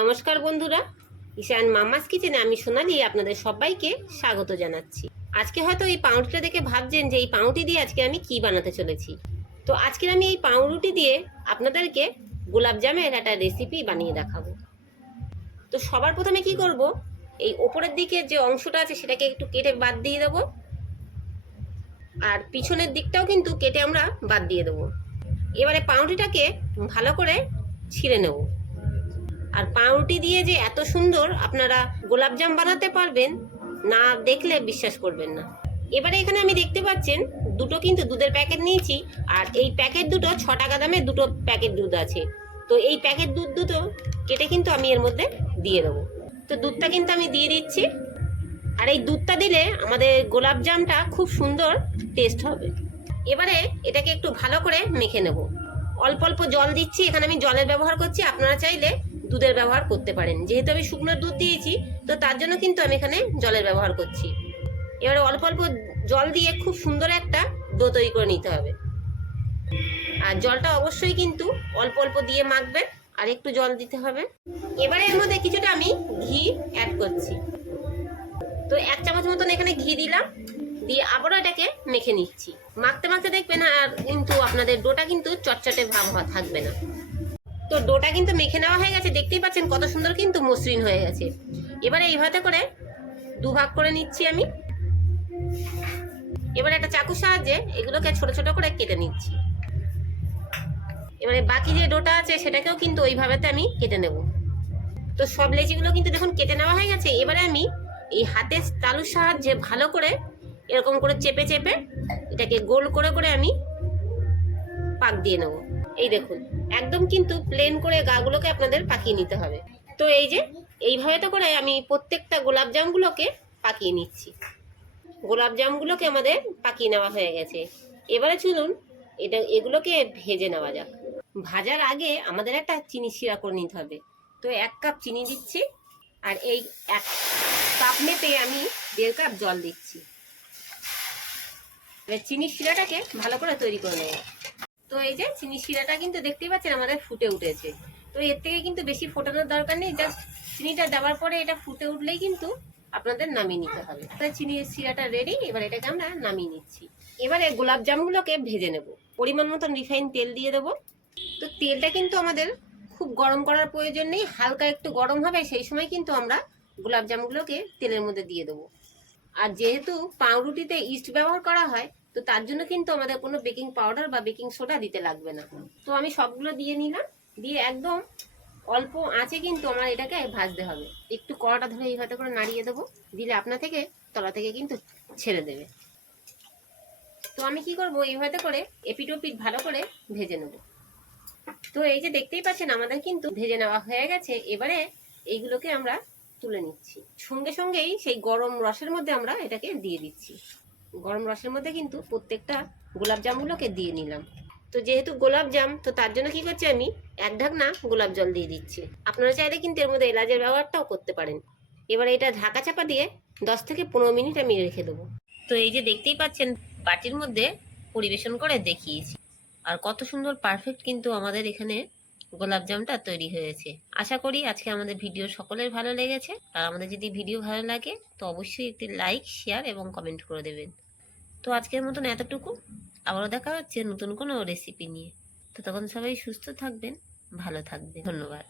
নমস্কার বন্ধুরা, ঈশান মামাস কিচেনে আমি সোনালি আপনাদের সবাইকে স্বাগত জানাচ্ছি। আজকে হয়তো এই পাউরুটিটা দেখে ভাবছেন যে এই পাউরুটি দিয়ে আজকে আমি কি বানাতে চলেছি। তো আজকের আমি এই পাউরুটি দিয়ে আপনাদেরকে গোলাপ জামের একটা রেসিপি বানিয়ে দেখাবো। তো সবার প্রথমে কি করব, এই ওপরের দিকে যে অংশটা আছে সেটাকে একটু কেটে বাদ দিয়ে দেবো। আর পিছনের দিকটাও কিন্তু কেটে আমরা বাদ দিয়ে দেবো। এবারে পাউরুটিটাকে ভালো করে ছিঁড়ে নেব। আর পাউরুটি দিয়ে যে এত সুন্দর আপনারা গোলাপজাম বানাতে পারবেন, না দেখলে বিশ্বাস করবেন না। এবারে এখানে আমি দেখতে পাচ্ছেন, দুটো কিন্তু দুধের প্যাকেট নিয়েছি, আর এই প্যাকেট দুটো ছ টাকা দামে দুটো প্যাকেট দুধ আছে। তো এই প্যাকেট দুধ দুটো কেটে কিন্তু আমি এর মধ্যে দিয়ে দেবো। তো দুধটা কিন্তু আমি দিয়ে দিচ্ছি, আর এই দুধটা দিলে আমাদের গোলাপজামটা খুব সুন্দর টেস্ট হবে। এবারে এটাকে একটু ভালো করে মেখে নেব। অল্প অল্প জল দিচ্ছি, এখানে আমি জলের ব্যবহার করছি, আপনারা চাইলে দুধের ব্যবহার করতে পারেন। যেহেতু আমি শুকনো দুধ দিয়েছি, তো তার জন্য কিন্তু আমি এখানে জলের ব্যবহার করছি। এবারে অল্প অল্প জল দিয়ে খুব সুন্দর একটা ডো তৈরি করে নিতে হবে। আর জলটা অবশ্যই কিন্তু অল্প অল্প দিয়ে মাখবেন, আর একটু জল দিতে হবে। এবারে এর মধ্যে কিছুটা আমি ঘি অ্যাড করছি। তো এক চামচ মতন এখানে ঘি দিলাম, দিয়ে আবারও এটাকে মেখে নিচ্ছি। মাখতে মাখতে দেখবেন আর কিন্তু আপনাদের ডোটা কিন্তু চটচটে ভাব থাকবে না। তো ডোটা কিন্তু মেখে নেওয়া হয়ে গেছে, দেখতেই পাচ্ছেন কত সুন্দর কিন্তু মসৃণ হয়ে গেছে। এবারে এইভাবে করে দু ভাগ করে নিচ্ছি আমি। এবারে একটা চাকুর সাহায্যে এগুলোকে ছোট ছোট করে কেটে নিচ্ছি। এবারে বাকি যে ডোটা আছে, সেটাকেও কিন্তু ওইভাবেতে আমি কেটে নেব। তো সব লেচিগুলো কিন্তু দেখুন কেটে নেওয়া হয়ে গেছে। এবারে আমি এই হাতের তালুর সাহায্যে ভালো করে এরকম করে চেপে চেপে এটাকে গোল করে করে আমি পাক দিয়ে নেব। এই দেখুন। একদম কিন্তু প্লেন করে গাগুলোকে আপনাদের পাকিয়ে নিতে হবে। তো এই যে, এইভাবে তো করে আমি প্রত্যেকটা গোলাপ জামগুলোকে পাকিয়ে নিচ্ছি। গোলাপ জামগুলোকে আমাদের পাকিয়ে নেওয়া হয়ে গেছে। এবারে চলুন, এটা, এগুলোকে ভেজে নেওয়া যাক। ভাজার আগে আমাদের একটা চিনি শিরা করে নিতে হবে। তো এক কাপ চিনি দিচ্ছি, আর এই এক কাপ মেপে আমি দেড় কাপ জল দিচ্ছি। চিনি শিরাটাকে ভালো করে তৈরি করে নেব। তো এই যে চিনি শিরাটা কিন্তু দেখতেই পাচ্ছেন আমাদের ফুটে উঠেছে। তো এর থেকে কিন্তু বেশি ফোটানোর দরকার নেই জাস্ট চিনিটা দেওয়ার পরে এটা ফুটে উঠলেই কিন্তু আপনাদের নামিয়ে নিতে হবে। তাই চিনির শিরাটা রেডি এবার এটাকে আমরা নামিয়ে নিচ্ছি। এবারে গোলাপ জামগুলোকে ভেজে নেব। পরিমাণ মতন রিফাইন তেল দিয়ে দেবো। তো তেলটা কিন্তু আমাদের খুব গরম করার প্রয়োজন নেই, হালকা একটু গরম হবে, সেই সময় কিন্তু আমরা গোলাপ জামগুলোকে তেলের মধ্যে দিয়ে দেবো। আর যেহেতু পাউরুটিতে ইস্ট ব্যবহার করা হয় তো তার জন্য কিন্তু আমাদের কোনো বেকিং পাউডার বা বেকিং সোডা দিতে লাগবে না। তো আমি সবগুলো দিয়ে নিলাম, দিয়ে একদম অল্প আঁচে কিন্তু আমার এটাকে ভাজতে হবে। একটু কড়াটা ধরে এইভাবে করে নাড়িয়ে দেবো, দিলে আপনা থেকে, তলা থেকে কিন্তু ছেড়ে দেবে। তো আমি কি করব, এইভাবে করে এপিটোপিট ভালো করে ভেজে নেব। তো এই যে দেখতেই পাচ্ছেন, আমাদের কিন্তু ভেজে নেওয়া হয়ে গেছে। এবারে এইগুলোকে আমরা তুলে নিচ্ছি। সঙ্গে সঙ্গেই সেই গরম রসের মধ্যে আমরা এটাকে দিয়ে দিচ্ছি। গরম রসের মধ্যে কিন্তু প্রত্যেকটা গোলাপ জামগুলোকে দিয়ে নিলাম। তো যেহেতু গোলাপ জাম, তো তার জন্য কি করছি আমি, এক ঢাকনা গোলাপ জল দিয়ে দিচ্ছি। আপনারা চাইলে কিন্তু এর মধ্যে এলাচের ব্যবহারটাও করতে পারেন। এবার এটা ঢাকা চাপা দিয়ে দশ থেকে পনেরো মিনিট আমি রেখে দেবো। তো এই যে দেখতেই পাচ্ছেন বাটির মধ্যে পরিবেশন করে দেখিয়েছি। আর কত সুন্দর পারফেক্ট কিন্তু আমাদের এখানে গোলাপ জামটা তৈরি হয়েছে। আশা করি আজকে আমাদের ভিডিও সকলের ভালো লেগেছে। আর আমাদের যদি ভিডিও ভালো লাগে, তো অবশ্যই একটি লাইক শেয়ার এবং কমেন্ট করে দেবেন। তো আজকের মতন এতটুকু। আবারও দেখা হচ্ছে নতুন কোনো রেসিপি নিয়ে। তো তখন সবাই সুস্থ থাকবেন, ভালো থাকবেন। ধন্যবাদ।